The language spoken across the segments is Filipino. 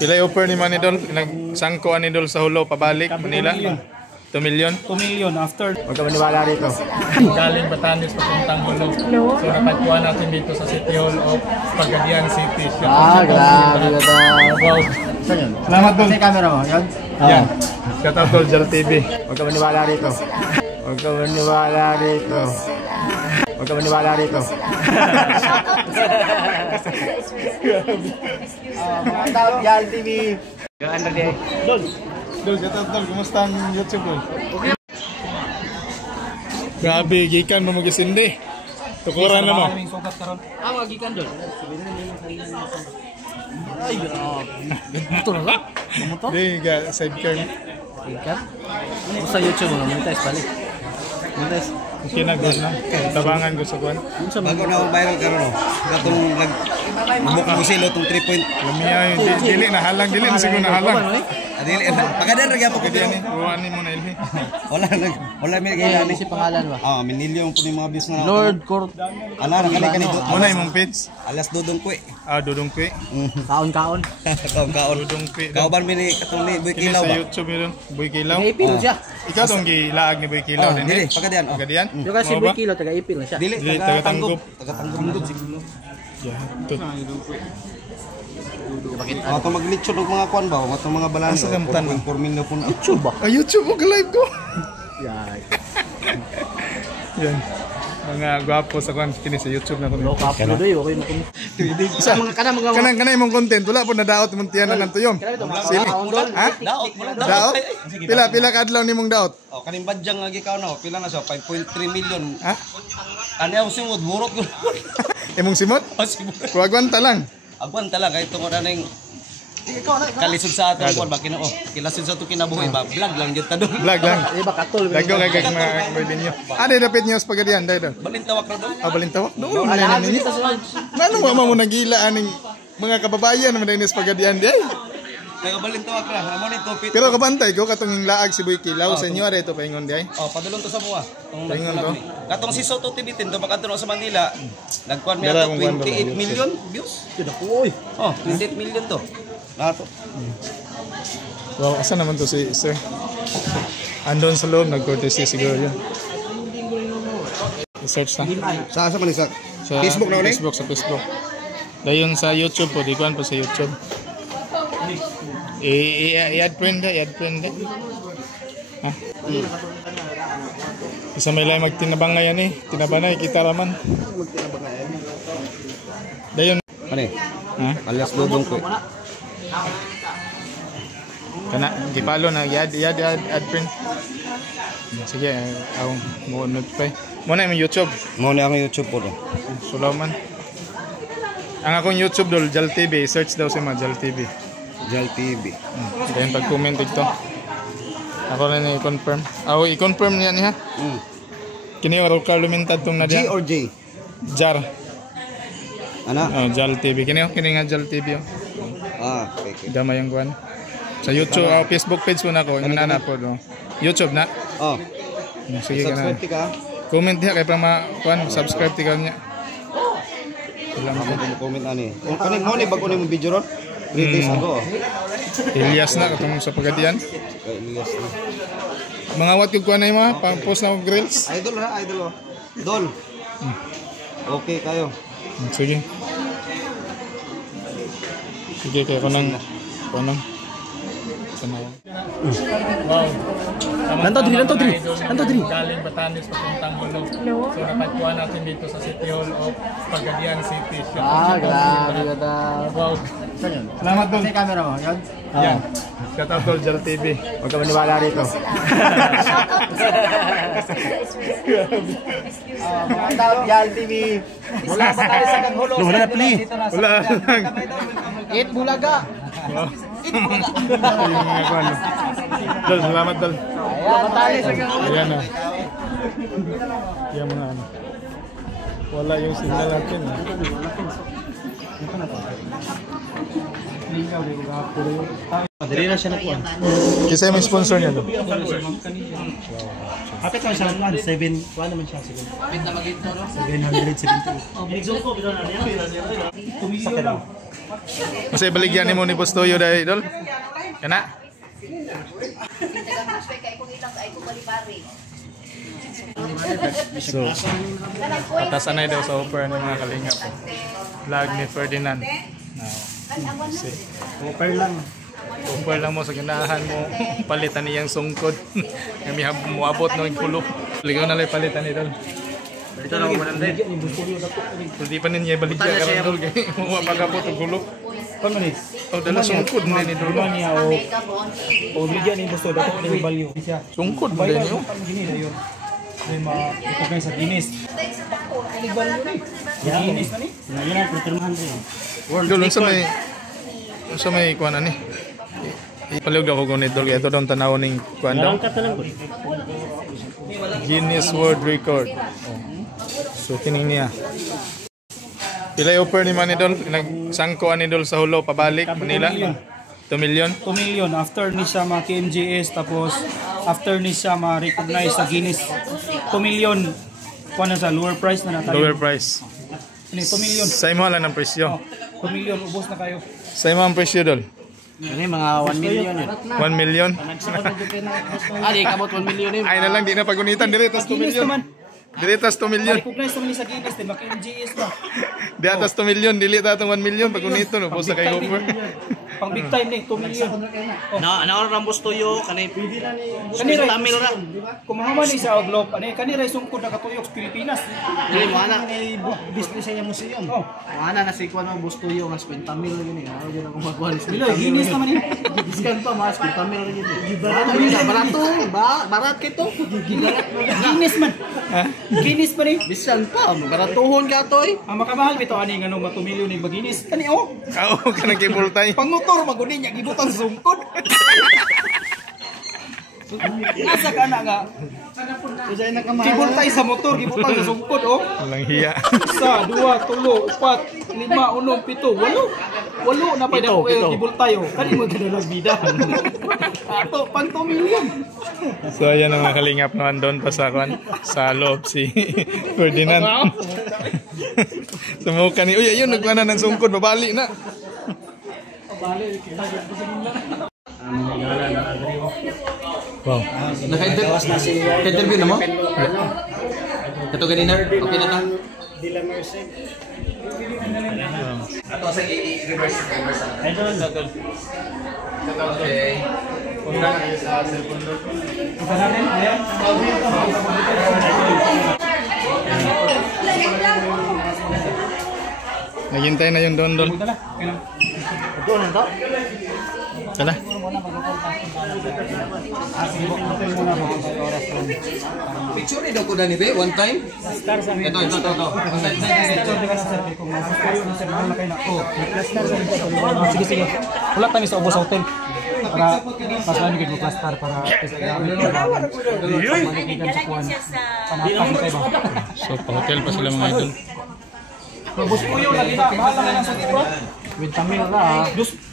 Pila offer ni Manidol? Nagsangko Anidol sa Hulo pabalik Manila. 2 million? 2 million after. Huwag ka maniwala rito. Galing Batanes papuntang Hulo. So napagkuha natin dito sa City Hall of Pagadian City. Grabe ka ta. Wow. Saan yun? Salamat Dol. Sa camera mo, yun? Yan. Shout out Dol, Jal TV. Huwag ka maniwala rito. Huwag ka maniwala rito. Huwag ka maniwala rito. Mga tao, Jal TV. Yung ano din. Dol, shout out Dol. Kumusta ang YouTube Dol? Grabe, gikan mo mag-isindi. Tukuran na mo. Magikan Dol. Ay, ito na ba? Hindi, sidecar. Magikan? Sa YouTube mo, monetize balik. Monetize. Okay na, good na. Tabangan ko sa kuwan. Bago na viral ka ron, katong nag-book mo sila itong 3 point. Lamiya yun, dili na halang, dili na siguro na halang. Dili, pagkadaan rin po Kaya ni, ruwanin mo na Ilhi. Wala may gaya ni. Si pangalan ba? Minilyon po yung mga views na. Lord Court. Ala, nakalikan ito. Muna yung page. Alas dudong ko eh. Dudong Kwe. Kaon-kaon. Kaon. Dudong Kwe. Kauban mo ni katong ni Boy Kini Kilaw sa ba? YouTube yun, Boy Kilaw. Ipil siya. Ikaw itong gilaag ni Boy Kilaw din Dili, eh. pagkadaan. Pagkadiyan? Yung kasi Boy Kilo, taga-ipil na siya. Dili, Dili, taga-tanggop. taga-tanggop. Taga-tanggop. Yato. Ito mag-lechon ng mga kwan ba? Ito mga balano. Asa kamtan mo? 4 million po na. YouTube ba? YouTube mo ka-live ko. Yan. Yan. Mga gwapo sa kwan, kini sa YouTube na kung Lock up na doy, okay mo kung... Sa mga kanang imong content, wala po na daot mong tiyanan ng tuyom. Sili. Ha? Daot mo lang. Daot? Pila kadlaw nimong daot? Kaning badyang nga gikaw na. Pila na siya? 5.3 million. Ha? Ano yung simod? Burot ko. Imong simot? Kuwagwanta lang. Agwan tala kahit tungod na yung kalisod sa atong kwan ba kinoo. Kilasod sa ito kinabuhi ba? Vlog lang dyan tanong. Vlog lang. Iba katol. Dago kay kag mga birthday niyo. Dapit niyo sa Pagadian dai. Balintawak na doon. Balintawak. Doon na ninyo. Nano mo nagila aning mga kababayan naman din sa Pagadian dai. Kaya balintawak na. Amo ni topit. Pero kabantay ko katong laag si Boy Kilaw sa inyo areto paingon di ay. Padulong to sa mua. Paingon to. Katong si Soto TV tin to pagkadto sa Manila. Nagkuan mi ato 28 million views. Kida ko oy. 28 million to. Nato. Wow, asa naman to si sir? Andon sa loob nag-courtesy siguro yun. Search na. Sa man sa Facebook na ulit? Facebook sa Facebook. Dayon sa YouTube po, di kuan po sa YouTube. I-add friend da. Ha? Isa may lang magtinabangay yan eh. Tinabanay, kita raman. Dayon. Ano eh? Ha? Alas dodong ko. Kana, gipalo na, add friend. Sige, mo notify. Muna yung YouTube. Muna ang YouTube po do. Sulaman. Ang akong YouTube dol, Jal TV. Search daw si Jal TV. Jal TV. Then pag-comment ito. Ako rin i-confirm. I-confirm niya niya. Kini oral ka lumintad tong na G diyan. or J? Jar. Ana? Jal TV. Kini nga Jal TV. Okay. Dama yung kuan. Sa YouTube, Facebook page ko na ko. Yung nana po. YouTube na. Sige ka na. Subscribe ka. Comment niya kay pang kuan. Subscribe tika niya. Comment ani. Kung kaning mo ni bago ni mo video ron. 3 days ago. Elias na katong sa Pagadian. Elias na. Mga wat kog kuan na yung mga pang-post na ko grills. Idol ha, idol. Dol. Okay kayo. Sige. Sige kayo kanang kanang. Wow. Lantaw diri. Galing Batanes papuntang Hulo. So napagkuha natin dito sa City Hall of Pagadian City. Grabe ka ta. Wow. Saan yun? Salamat Dol. Sa camera mo, yun? Yan. Shout out Dol, Jal TV. Huwag ka maniwala rito. Mga tao, Jal TV. Wala pa tayo sa Kanghulo. Wala na pli. Wala lang. Eat bulaga. Yung mga kuan. Dol, salamat Dol. Ayan na. Yan mga ano. Wala yung signal natin. Dili na siya nakuha. Kasi may sponsor niya Dol. Kapit naman siya nakuha. 7, kuha naman siya. 778. Sa Masay baligyan nimo ni Bustoyo dai idol. Kana? So, patasan na daw sa offer ng mga kalingap. Vlog ni Ferdinand. See. Offer lang. Offer lang mo sa ganahan mo. Palitan niyang sungkod. Kami muabot ng kulo. Ligaw na lang palitan idol. Dito na ako mananday. Hindi pa niya baligya karon dol kay mo pagabot og kulo. Kung ano Oh, dala sungkod na ni dol. niya o bigyan ni gusto dapat ni value siya. Sungkod ba niyo? Gini na yun. May maipugay sa Guinness. Guinness na ni? Ngayon ang pertirmahan rin. Dol sa may kuan ani. Ipaliog ako gunit dol kay ito daw tanaw ning kuan daw. Guinness World Record. Oh. So kining niya. Pila offer ni man idol? Nagsangko ani idol sa hulo pabalik Manila. 2 million. 2 million after ni siya ma-KMJS tapos after ni siya ma-recognize sa Guinness 2 million kuan na sa lower price na natayo. Lower price. Ini 2 million. Sa imo lang ang presyo. 2 million ubos na kayo. Sa imo ang presyo dol. Ini mga 1 million yun. 1 million. Di kabot 1 million yun. Ay na lang di na pagunitan diretas 2 million. Diretas 2 million. Recognize naman ni sa Guinness din ma-KMJS ba. Di atas 2 million dili ta 1 million paguniton no sa kay offer. Pang big time ni 2 million. Na rambos tuyo kanay Kanira tamil ra. kumahaman ni sa Oglop ani kanira sungkod na katuyok sa Pilipinas. Dili mo ana. Business sa museum. Oh. Ana na si kuan mo bustuyo mas 50 mil gini. Ano gyud ako magkuha ni Bilo Guinness naman ni. Discount pa mas 50 mil gini. Barato ba? Barat kito. Guinness man. Guinness pa ni. Bisan pa baratuhon ka toy. Ang makamahal bitaw ani ngano ma 2 million ni Guinness. Kani oh. Oo kanang cable tie. Pangutor maguni niya gibutang sungkod. Asa ka na nga? Usay na kamahal. Gibutay sa motor, gibutang sa sungkod oh. Walang hiya. 1, 2, 3, 4, 5, 6, 7, 8. Walo na pa daw gibultay oh. Kani mo kadalag bida. Ato pang 2 million. So ayan ang mga kalingap naman doon pa sa kuan sa loob si Ferdinand. Sumuka ni uy ayun nagkuana ng sungkod babali na. Wow. Naka-interview na mo? Ito ganina? Okay na ta? Ato sa i-reverse. Okay. Ito natin ayan. Naghintay na yung don. Dala. Ito na to? Tala. Picture ni ko na ni be one time. Star sa Ito. picture di ka na sir kung kayo na sir na kayo na. Oh, star sa picture. Sige. Wala tayo sa ubos hotel. Para pas lagi kita plaster para So pa hotel pa sila mga idol. Bus po yun lagi na. Mahal na lang sa turo. With tamil na.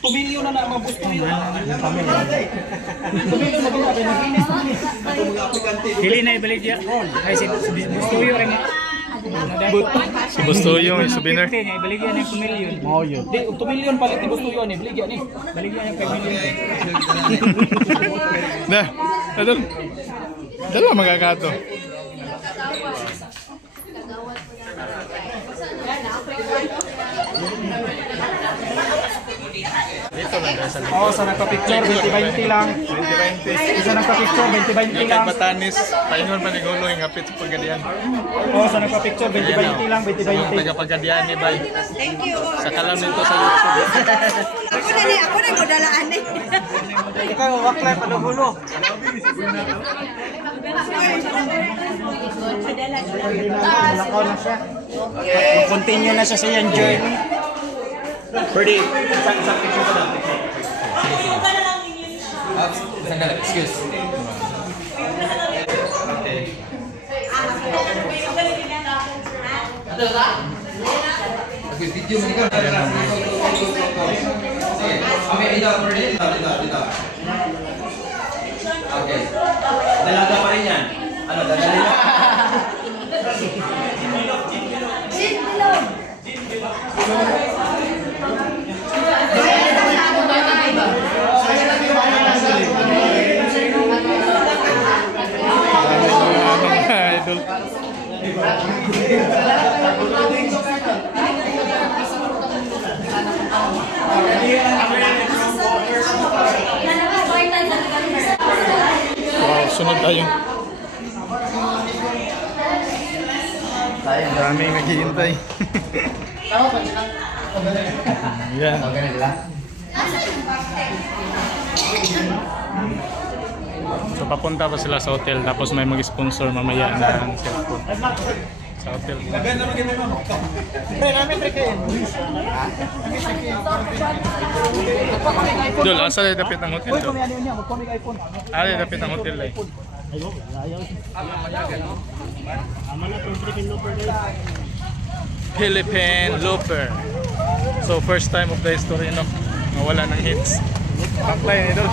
2 million na mga bus po yun. With tamil na. 2 million na ginaginis na ni. Dili na ibalik ya. Ay si bus po yun rin. Si Bustoyo yung souvenir. Ibalik yan ng 2 million. Oh yun. Di 2 million palit ni bus po yun. Ibalik yan eh. Balik yan ng 5 million. Dah. Idol. Dala magagato. Dito lang guys. Oh, sa nagpa-picture 20-20 lang. 20-20. Isa nagpa-picture 20-20 lang. Batanis, paingon pa ni Golo yung apit sa pagkadian. Oh, sa nagpa-picture 20-20 lang, 20-20. Taga-pagkadian ni Bay. Thank you. Sa kalam nito sa YouTube. Ako na modalaan eh. Ikaw, waklay pa ng hulo. Lakaw na siya. Continue na siya sa yan journey. Pretty. Isang picture pa daw. Sandali, excuse. Okay. Video mo ikaw. Okay, dito. Okay. Dalaga pa rin yan. Ano, dalaga? Ayun. Daming naghihintay. Yan. So papunta pa sila sa hotel tapos may mag-sponsor mamaya ng cellphone sa hotel. Dol, asa na dapit ng hotel? Uy, kung ano niya, magpamig iPhone. Ah, dapit ng hotel ay. Philippine Looper. So first time of the history no, nawala ng hits. Backline ito.